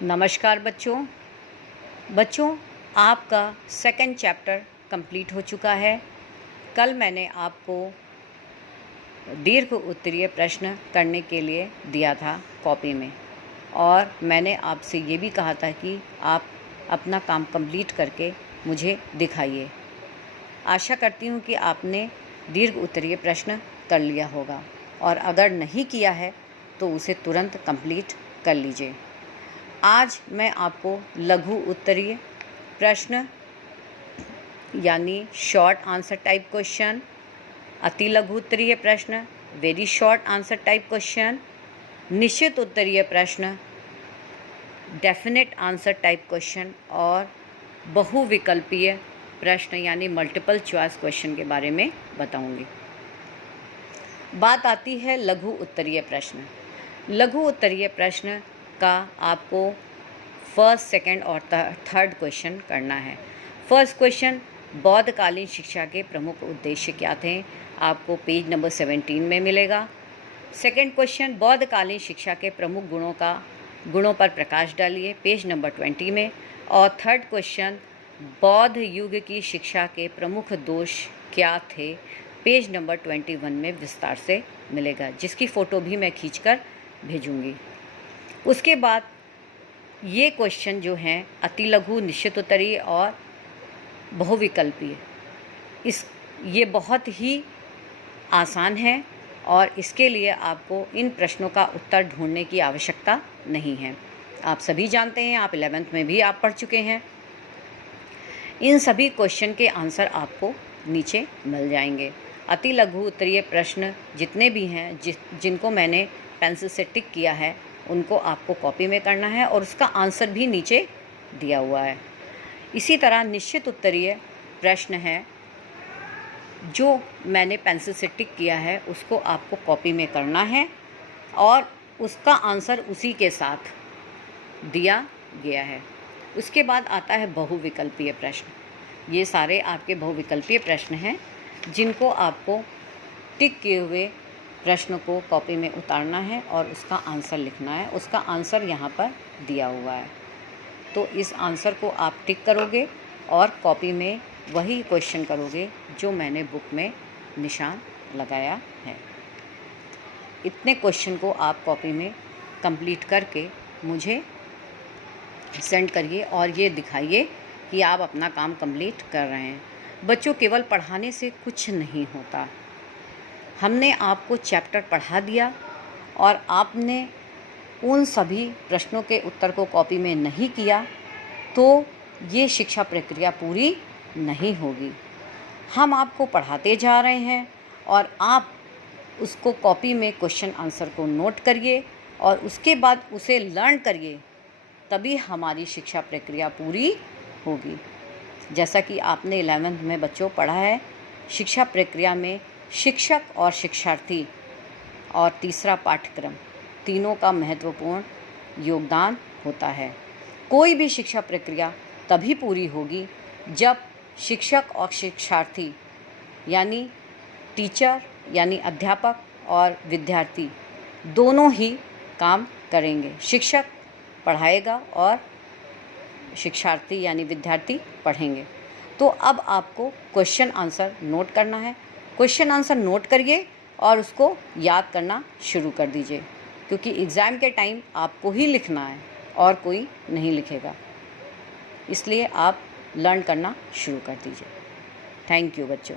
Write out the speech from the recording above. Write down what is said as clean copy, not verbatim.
नमस्कार बच्चों आपका सेकंड चैप्टर कंप्लीट हो चुका है। कल मैंने आपको दीर्घ उत्तरीय प्रश्न करने के लिए दिया था कॉपी में, और मैंने आपसे ये भी कहा था कि आप अपना काम कंप्लीट करके मुझे दिखाइए। आशा करती हूँ कि आपने दीर्घ उत्तरीय प्रश्न कर लिया होगा, और अगर नहीं किया है तो उसे तुरंत कंप्लीट कर लीजिए। आज मैं आपको लघु उत्तरीय प्रश्न यानी शॉर्ट आंसर टाइप क्वेश्चन, अति लघु उत्तरीय प्रश्न very short answer type question, निश्चित उत्तरीय प्रश्न डेफिनेट आंसर टाइप क्वेश्चन और बहुविकल्पीय प्रश्न यानी मल्टीपल चॉइस क्वेश्चन के बारे में बताऊंगी। बात आती है लघु उत्तरीय प्रश्न। लघु उत्तरीय प्रश्न का आपको फर्स्ट, सेकंड और थर्ड क्वेश्चन करना है। फर्स्ट क्वेश्चन, बौद्धकालीन शिक्षा के प्रमुख उद्देश्य क्या थे, आपको पेज नंबर 17 में मिलेगा। सेकंड क्वेश्चन, बौद्धकालीन शिक्षा के प्रमुख गुणों पर प्रकाश डालिए, पेज नंबर 20 में। और थर्ड क्वेश्चन, बौद्ध युग की शिक्षा के प्रमुख दोष क्या थे, पेज नंबर 21 में विस्तार से मिलेगा, जिसकी फ़ोटो भी मैं खींचकर भेजूंगी। उसके बाद ये क्वेश्चन जो हैं अति लघु, निश्चित उत्तरीय और बहुविकल्पीय, ये बहुत ही आसान है और इसके लिए आपको इन प्रश्नों का उत्तर ढूंढने की आवश्यकता नहीं है। आप सभी जानते हैं, आप 11th में भी आप पढ़ चुके हैं। इन सभी क्वेश्चन के आंसर आपको नीचे मिल जाएंगे। अति लघु उत्तरीय प्रश्न जितने भी हैं जिनको मैंने पेंसिल से टिक किया है उनको आपको कॉपी में करना है, और उसका आंसर भी नीचे दिया हुआ है। इसी तरह निश्चित उत्तरीय प्रश्न है जो मैंने पेंसिल से टिक किया है उसको आपको कॉपी में करना है, और उसका आंसर उसी के साथ दिया गया है। उसके बाद आता है बहुविकल्पीय प्रश्न। ये सारे आपके बहुविकल्पीय प्रश्न हैं जिनको आपको टिक किए हुए प्रश्न को कॉपी में उतारना है और उसका आंसर लिखना है। उसका आंसर यहाँ पर दिया हुआ है, तो इस आंसर को आप टिक करोगे और कॉपी में वही क्वेश्चन करोगे जो मैंने बुक में निशान लगाया है। इतने क्वेश्चन को आप कॉपी में कंप्लीट करके मुझे सेंड करिए और ये दिखाइए कि आप अपना काम कंप्लीट कर रहे हैं। बच्चों, केवल पढ़ाने से कुछ नहीं होता। हमने आपको चैप्टर पढ़ा दिया और आपने उन सभी प्रश्नों के उत्तर को कॉपी में नहीं किया तो ये शिक्षा प्रक्रिया पूरी नहीं होगी। हम आपको पढ़ाते जा रहे हैं और आप उसको कॉपी में क्वेश्चन आंसर को नोट करिए और उसके बाद उसे लर्न करिए, तभी हमारी शिक्षा प्रक्रिया पूरी होगी। जैसा कि आपने 11th में बच्चों पढ़ा है, शिक्षा प्रक्रिया में शिक्षक और शिक्षार्थी और तीसरा पाठ्यक्रम तीनों का महत्वपूर्ण योगदान होता है। कोई भी शिक्षा प्रक्रिया तभी पूरी होगी जब शिक्षक और शिक्षार्थी यानी टीचर यानी अध्यापक और विद्यार्थी दोनों ही काम करेंगे। शिक्षक पढ़ाएगा और शिक्षार्थी यानी विद्यार्थी पढ़ेंगे। तो अब आपको क्वेश्चन आंसर नोट करना है। क्वेश्चन आंसर नोट करिए और उसको याद करना शुरू कर दीजिए, क्योंकि एग्ज़ाम के टाइम आपको ही लिखना है और कोई नहीं लिखेगा। इसलिए आप लर्न करना शुरू कर दीजिए। थैंक यू बच्चों।